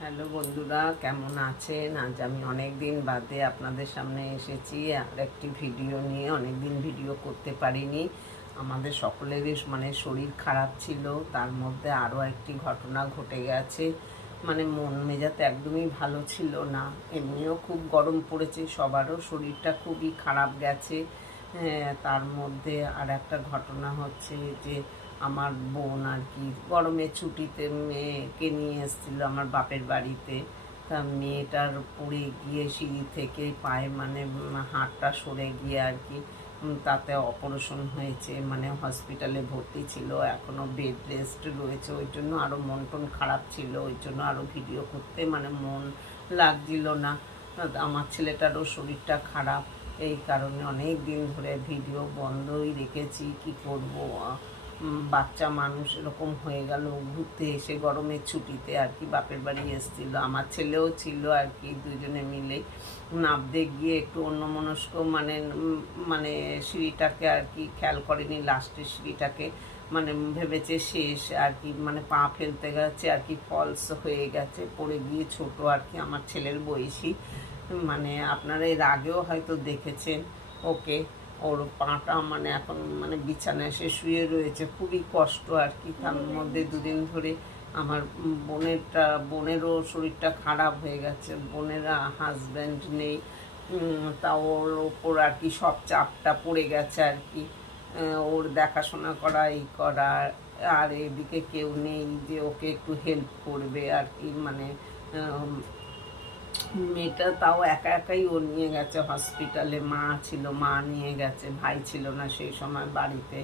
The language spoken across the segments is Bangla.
হ্যালো বন্ধুরা কেমন আছেন? আজ আমি অনেক দিন বাদে আপনাদের সামনে এসেছি আর একটি ভিডিও নিয়ে। অনেক দিন ভিডিও করতে পারিনি। আমাদের সকলেরই মানে শরীর খারাপ ছিল তার মধ্যে আরও একটি ঘটনা ঘটে গেছে। মানে মন মেজাতে একদমই ভালো ছিল না। এমনিও খুব গরম পড়েছে সবারও শরীরটা খুবই খারাপ গেছে। হ্যাঁ, তার মধ্যে আর একটা ঘটনা হচ্ছে যে আমার বোন আর কি গরমে ছুটিতে মেয়েকে নিয়ে এসেছিল আমার বাপের বাড়িতে। তা মেয়েটার পড়ে গিয়ে সিঁড়ি থেকে পায়ে মানে হাড়টা সরে গিয়ে আর কি তাতে অপারেশন হয়েছে। মানে হসপিটালে ভর্তি ছিল এখনও বেড রেস্ট রয়েছে, ওই জন্য আরও মন টন খারাপ ছিল, ওই জন্য আরও ভিডিও করতে মানে মন লাগছিল না। আমার ছেলেটারও শরীরটা খারাপ, এই কারণে অনেক দিন ধরে ভিডিও বন্ধই রেখেছি, কি করব? বাচ্চা মানুষ এরকম হয়ে গেল, ঘুরতে এসে গরমের ছুটিতে আর কি বাপের বাড়ি এসেছিল। আমার ছেলেও ছিল আর কি, দুজনে মিলে। নাবতে গিয়ে একটু অন্যমনস্ক মানে মানে সিঁড়িটাকে আর কি খেয়াল করেনি, লাস্টের সিঁড়িটাকে। মানে ভেবেছে শেষ আর কি মানে পা ফেলতে গেছে আর কি ফলস হয়ে গেছে। পড়ে গিয়ে ছোট আর কি, আমার ছেলের বয়সী। মানে আপনারা এর আগেও হয়তো দেখেছেন। ওকে ওর পাটা মানে এখন মানে বিছানায় সে শুয়ে রয়েছে, খুবই কষ্ট আর কি। তার মধ্যে দুদিন ধরে আমার বোনেরটা, বোনেরও শরীরটা খারাপ হয়ে গেছে, বোনের হাজব্যান্ড নেই তা ওর ওপর আর কি সব চাপটা পড়ে গেছে আর কি। ওর দেখাশোনা করা, এই করা, আর এদিকে কেউ নেই যে ওকে একটু হেল্প করবে আর কি মানে মেয়েটা তাও একা একাই ও নিয়ে গেছে হসপিটালে মা ছিল, মা নিয়ে গেছে, ভাই ছিল না সেই সময় বাড়িতে।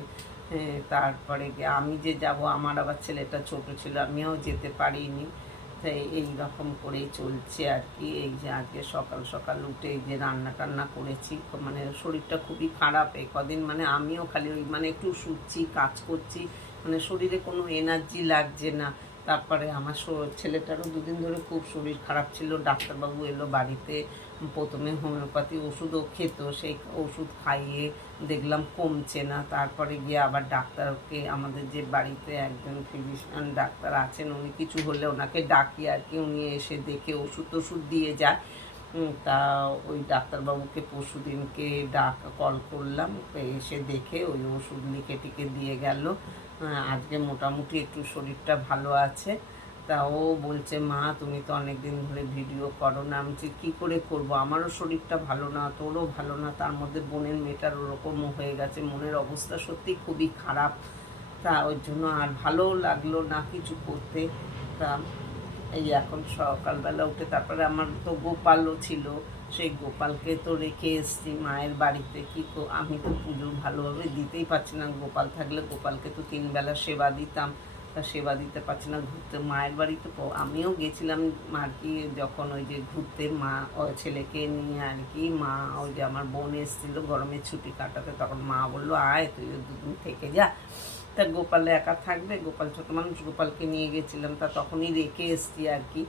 তারপরে গিয়ে আমি যে যাব, আমার আবার ছেলেটা ছোট ছিল, আমিও যেতে পারিনি। তাই এই রকম করেই চলছে আর কি। এই যে আজকে সকাল সকাল উঠে এই যে রান্না টান্না করেছি মানে শরীরটা খুবই খারাপ। এই কদিন মানে আমিও খালি ওই মানে একটু শুচ্ছি, কাজ করছি মানে শরীরে কোনো এনার্জি লাগছে না। তারপরে আমার ছেলেটারও দুদিন ধরে খুব শরীর খারাপ ছিল। ডাক্তারবাবু এলো বাড়িতে, প্রথমে হোমিওপ্যাথি ওষুধও খেত সেই ওষুধ খাইয়ে দেখলাম কমছে না। তারপরে গিয়ে আবার ডাক্তারকে, আমাদের যে বাড়িতে একজন ফিজিশিয়ান ডাক্তার আছেন, উনি কিছু হলে ওনাকে ডাকি আর কি। উনি এসে দেখে ওষুধ টষুধ দিয়ে যায়। তা ওই ডাক্তারবাবুকে পরশু দিনকে ডাক কল করলাম। এসে দেখে ওই ওষুধ লিখে টিকে দিয়ে গেল। আজকে মোটামুটি একটু শরীরটা ভালো আছে। তা ও বলছে মা তুমি তো অনেক দিন ধরে ভিডিও করো না। আমি বলছি, কী করে করব? আমারও শরীরটা ভালো না তোরও ভালো না তার মধ্যে বোনের মেয়েটার ওরকম হয়ে গেছে মনের অবস্থা সত্যি খুবই খারাপ। তা ওই জন্য আর ভালো লাগল না কিছু করতে। তা এই এখন সকালবেলা উঠে তারপরে আমার তো গোপালও ছিল। সেই গোপালকে তো রেখে এসছি, মায়ের বাড়িতে কি আমি তো পুজো ভালোভাবে দিতেই পারছি না। গোপাল থাকলে গোপালকে তো তিনবেলা সেবা দিতাম, তা সেবা দিতে পারছি না, ঘুরতে। মায়ের বাড়িতে আমিও গেছিলাম আর কি যখন ওই যে ঘুরতে মা, ও ছেলেকে নিয়ে আর কি, মা, ওই যে আমার বোন এসেছিল গরমের ছুটি কাটাতে, তখন মা বলল, আয়, তুই দুদিন থেকে যা। তা গোপালে একা থাকবে, গোপাল ছোট মানুষ, গোপালকে নিয়ে গেছিলাম, তা তখনই রেখে এসছি আর কি।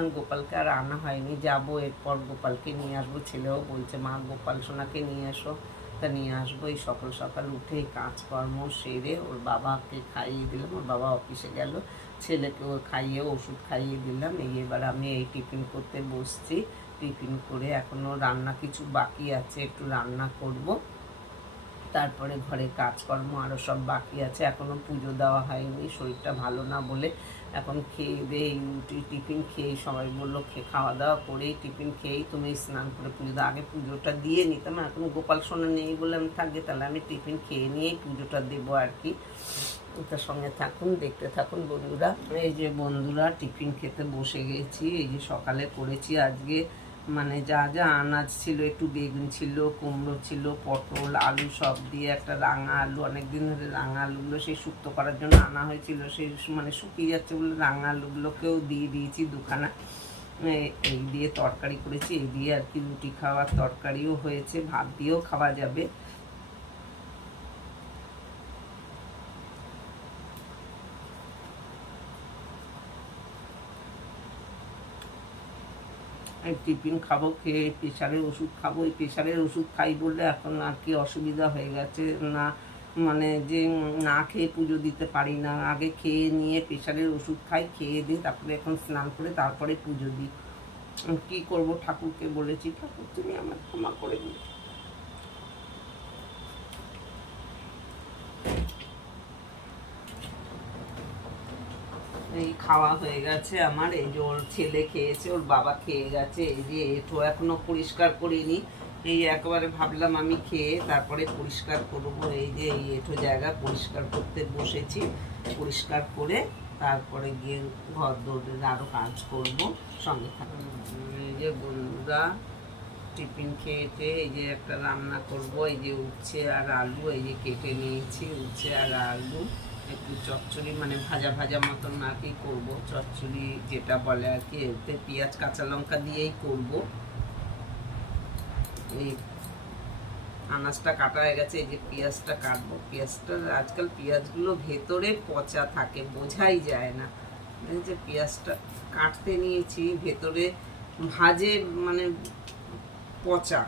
গোপালকে আর আনা হয়নি। যাব, এরপর গোপালকে নিয়ে আসব। ছেলেও বলছে, মা, গোপাল সোনাকে নিয়ে এসো। তা নিয়ে আসব। এই সকাল সকাল উঠে কাজকর্ম সেরে ওর বাবাকে খাইয়ে দিলাম। ওর বাবা অফিসে গেল। ছেলেকে ছেলেকেও খাইয়ে, ওষুধ খাইয়ে দিলাম। এই এবার আমি এই টিফিন করতে বসছি। টিফিন করে এখনও রান্না কিছু বাকি আছে। একটু রান্না করব। তারপরে ঘরে কাজকর্ম আরও সব বাকি আছে। এখনও পুজো দেওয়া হয়নি, শরীরটা ভালো না বলে এখন খেয়ে দিয়ে টিফিন খেয়ে সবাই বলল, খেয়ে খাওয়া দাওয়া করেই টিফিন খেয়েই তুমি স্নান করে পুজো দাও। আগে পুজোটা দিয়ে নিতাম, এখন গোপাল সোনা নেই বলে আমি থাকবে, তাহলে আমি টিফিন খেয়ে নিয়েই পুজোটা দেবো আর কি। তার সঙ্গে থাকুন, দেখতে থাকুন বন্ধুরা। এই যে বন্ধুরা, টিফিন খেতে বসে গেছি, এই যে সকালে করেছি আজকে মানে যা যা আনাজ ছিল, একটু বেগুন ছিল, কুমড়ো ছিল, পটল, আলু সব দিয়ে একটা রাঙা আলু অনেক দিন ধরে রাঙা আলুগুলো সেই শুক্তো করার জন্য আনা হয়েছিল। সেই মানে শুকিয়ে যাচ্ছে বলে রাঙা আলুগুলোকেও দিয়ে দিয়েছি দুখানা। এই দিয়ে তরকারি করেছি, এই দিয়ে আর কি রুটি খাওয়ার তরকারিও হয়েছে, ভাত দিয়েও খাওয়া যাবে। টিফিন খাব, খেয়ে প্রেশারের ওষুধ খাব। এই প্রেশারের ওষুধ খাই বললে এখন আর কি অসুবিধা হয়ে গেছে। না মানে যে না খেয়ে পুজো দিতে পারি না। আগে খেয়ে নিয়ে প্রেশারের ওষুধ খাই, খেয়ে দিই তারপরে এখন স্নান করে তারপরে পুজো দিই। কী করব ঠাকুরকে বলেছি, ঠাকুর, তুমি আমার ক্ষমা করে দিই এই খাওয়া হয়ে গেছে আমার। এই যে ওর ছেলে খেয়েছে, ওর বাবা খেয়ে গেছে। এই যে এঠো এখনও পরিষ্কার করিনি। এই একবারে ভাবলাম আমি খেয়ে তারপরে পরিষ্কার করব। এই যে এই এঠো জায়গা পরিষ্কার করতে বসেছি। পরিষ্কার করে তারপরে গিয়ে ঘর দৌড়ের আরও কাজ করব, সঙ্গে এই যে বন্ধুরা, টিফিন খেয়েছে এই যে একটা রান্না করব। এই যে উচ্ছে আর আলু, এই যে কেটে নিয়েছি, উচ্ছে আর আলু। একটু চচ্চড়ি মানে ভাজা ভাজা মতন আর কি করব। চচ্চড়ি যেটা বলে আর কি, এতে পেঁয়াজ, কাঁচা লঙ্কা দিয়েই করব। এই আনাজটা কাটা হয়ে গেছে, এই যে পেঁয়াজটা কাটবো। পেঁয়াজটা, আজকাল পেঁয়াজগুলো ভেতরে পচা থাকে, বোঝাই যায় না। যে পেঁয়াজটা কাটতে নিয়েছি, ভেতরে ভাজে মানে পচা।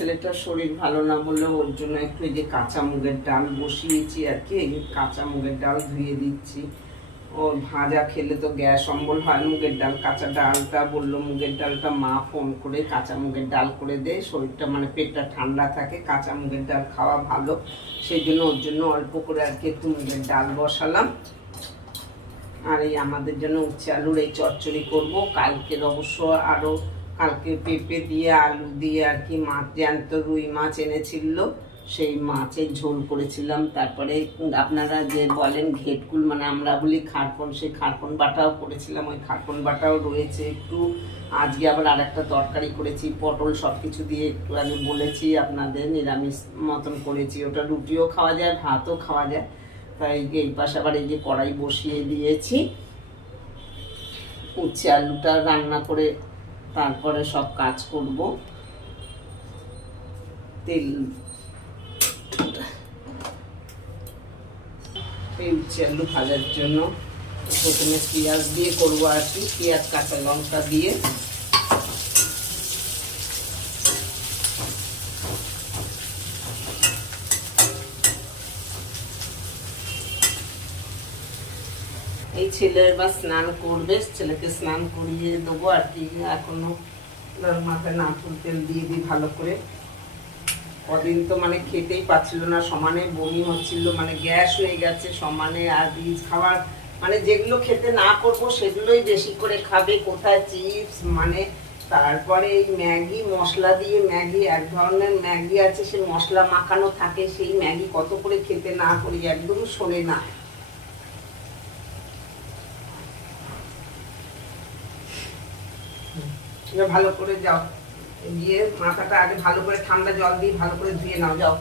ছেলেটার শরীর ভালো না বলে ওর জন্য একটু এই যে কাঁচা মুগের ডাল বসিয়েছি আর কি, এই কাঁচা মুগের ডাল ধুয়ে দিচ্ছি। ও ভাজা খেলে তো গ্যাস অম্বল হয়, মুগের ডাল, কাঁচা ডালটা বলল, মুগের ডালটা মা ফোন করে কাঁচা মুগের ডাল করে দেয় শরীরটা মানে পেটটা ঠান্ডা থাকে, কাঁচা মুগের ডাল খাওয়া ভালো। সেই জন্য ওর জন্য অল্প করে আর কি একটু মুগের ডাল বসালাম। আর এই আমাদের জন্য উচ্ছে আলুর এই চচ্চড়ি করব, কালকের অবশ্য আরও কালকে পেঁপে দিয়ে, আলু দিয়ে আর কি মাছ, জ্যান্ত রুই মাছ এনেছিল। সেই মাছের ঝোল করেছিলাম। তারপরে আপনারা যে বলেন ঘেটকুল মানে আমরা বলি খারপন সেই খারপন বাটাও করেছিলাম। ওই খারপন বাটাও রয়েছে একটু। আজকে আবার আর একটা তরকারি করেছি, পটল সব কিছু দিয়ে একটু আমি বলেছি আপনাদের, নিরামিষ মতন করেছি। ওটা রুটিও খাওয়া যায়, ভাতও খাওয়া যায়। তাই এই পাশে আবার এই যে কড়াই বসিয়ে দিয়েছি। উচ্ছে আলুটা রান্না করে তারপরে সব কাজ করব। তেল এই আলু ভাজার জন্য। প্রথমে পেঁয়াজ দিয়ে করব আর কি। পেঁয়াজ, কাঁচা লঙ্কা দিয়ে ছেলে এবার স্নান করবে, ছেলেকে স্নান করিয়ে দেবো আর কি। এখনও মাথায় নারকুল তেল দিয়ে দিই ভালো করে। কদিন তো মানে খেতেই পাচ্ছিল না, সমানে বমি হচ্ছিল মানে গ্যাস হয়ে গেছে, সমানে আর বীজ খাওয়ার মানে যেগুলো খেতে না করব সেগুলোই বেশি করে খাবে। কোথায় চিপস মানে তারপরে এই ম্যাগি, মশলা দিয়ে ম্যাগি, এক ধরনের ম্যাগি আছে, সে মশলা মাখানো থাকে, সেই ম্যাগি কত করে খেতে না করি একদম শোনে না। ভালো করে যাও। গিয়ে মাথাটা আগে ভালো করে ঠান্ডা জল দিয়ে ভালো করে ধুয়ে নাও, যাও।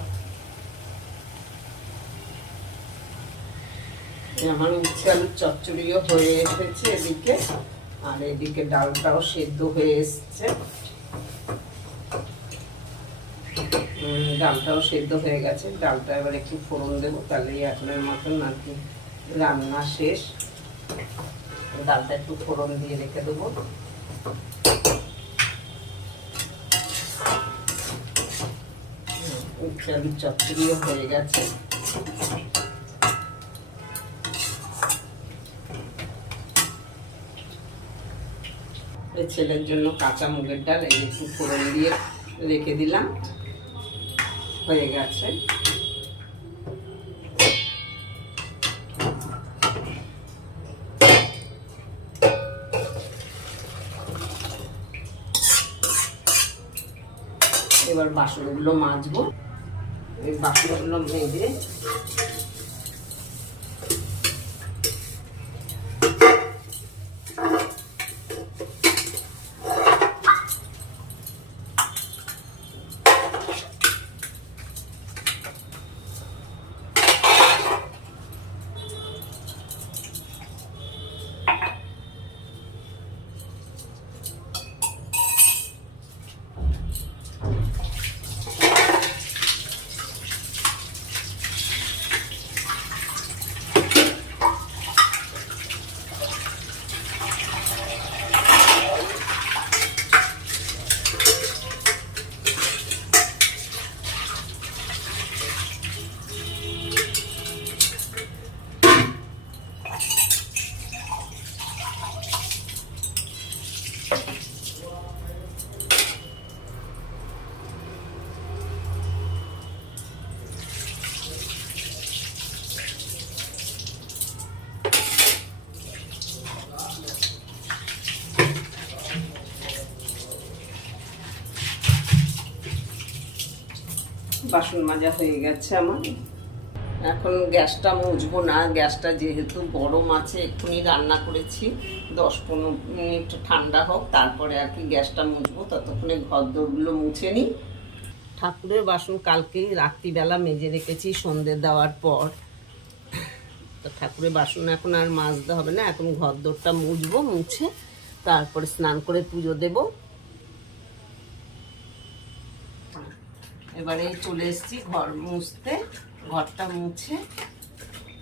আমার উচ্ছে আলুর চচ্চড়িও হয়ে এসেছে এদিকে, আর এদিকে ডালটাও সেদ্ধ হয়ে এসছে। ডালটাও সেদ্ধ হয়ে গেছে। ডালটা এবার একটু ফোড়ন দেবো, তাহলে এখনের মতন আর কি রান্না শেষ। ডালটা একটু ফোড়ন দিয়ে রেখে দেবো। আলুর হয়ে গেছে। ছেলের জন্য কাঁচা মুগের ডাল এই একটু ফোড়ন দিয়ে রেখে দিলাম। হয়ে গেছে এবার বাসনগুলো মাজবো। এই বাসনগুলো মেজে বাসন মাজা হয়ে গেছে আমার। এখন গ্যাসটা মুছবো না। গ্যাসটা যেহেতু গরম আছে, এক্ষুনি রান্না করেছি। দশ পনেরো মিনিট ঠান্ডা হোক, তারপরে আর কি গ্যাসটা মুছবো। ততক্ষণে ঘর দৌড়গুলো মুছে নিই। ঠাকুরের বাসন কালকেই রাত্রিবেলা মেজে রেখেছি, সন্ধে দেওয়ার পর। তো ঠাকুরের বাসন এখন আর মাজতে হবে না। এখন ঘর দৌড়টা মুছবো, মুছে তারপরে স্নান করে পুজো দেব। এবারে চলে এসেছি ঘর মুছতে, ঘরটা মুছে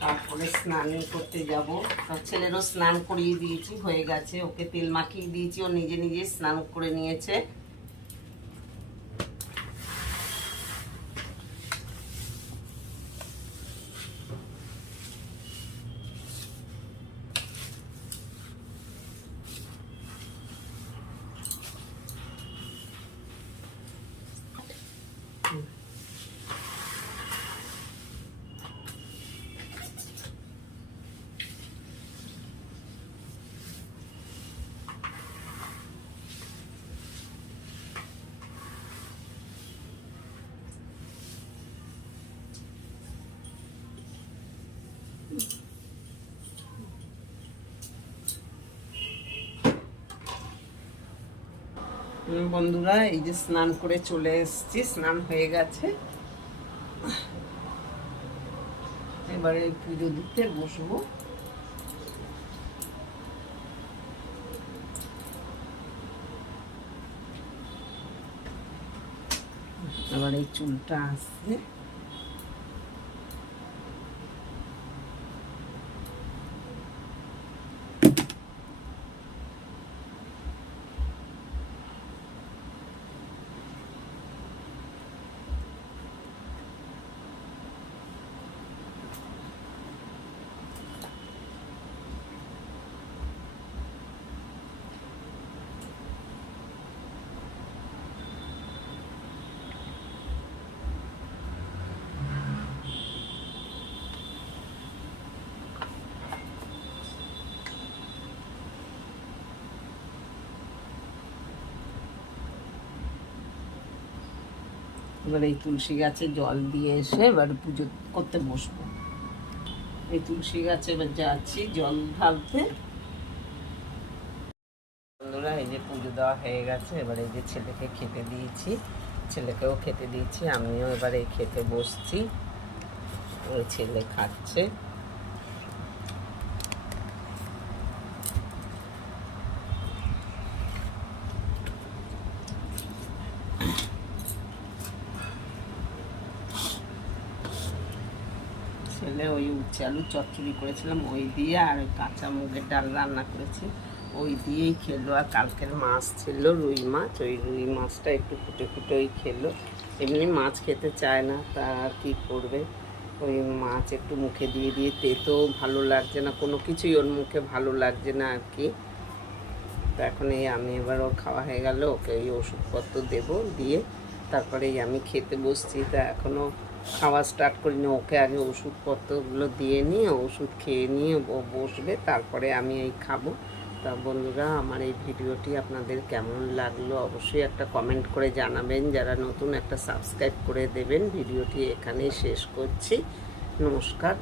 তারপরে স্নান করতে যাব। তার ছেলেরও স্নান করিয়ে দিয়েছি, হয়ে গেছে। ওকে তেল মাখিয়ে দিয়েছি, ও নিজে নিজে স্নান করে নিয়েছে। বন্ধুরা, এই যে স্নান করে চলে এসছি, স্নান হয়ে গেছে। এবারে পুজো দিতে বসবো। এবার এই চুলটা আসছে। এবার এই তুলসী গাছে জল দিয়ে এসে এবার পুজো করতে বসবো। এই তুলসী গাছে এবার যাচ্ছি, জল ঢালতে। বন্ধুরা, এই যে পুজো দেওয়া হয়ে গেছে, এবার এই যে ছেলেকে খেতে দিয়েছি। ছেলেকেও খেতে দিয়েছি, আমিও এবার এই খেতে বসছি। ওই ছেলে খাচ্ছে। ছেলে, ওই উচ্ছে আলু চচ্চড়ি করেছিলাম, ওই দিয়ে আর ওই কাঁচা মুগের ডাল রান্না করেছি। ওই দিয়েই খেলো, আর কালকের মাছ ছিল রুই মাছ, ওই রুই মাছটা একটু ফুটে ফুটে ওই খেলো। এমনি মাছ খেতে চায় না, তা আর কী করবে? ওই মাছ একটু মুখে দিয়ে দিয়ে তেতেও ভালো লাগছে না, কোনো কিছুই ওর মুখে ভালো লাগছে না আর কি। তো এখন এই আমি এবার ওর খাওয়া হয়ে গেল, ওকে এই ওষুধপত্র দেবো, দিয়ে তারপরে আমি খেতে বসছি। তা এখনও খাওয়া স্টার্ট করি নি, ওকে আগে ওষুধপত্রগুলো দিয়ে নিয়ে, ওষুধ খেয়ে নিয়ে ও বসবে, তারপরে আমি এই খাব। তা বন্ধুরা, আমার এই ভিডিওটি আপনাদের কেমন লাগল অবশ্যই একটা কমেন্ট করে জানাবেন। যারা নতুন একটা সাবস্ক্রাইব করে দেবেন, ভিডিওটি এখানেই শেষ করছি। নমস্কার।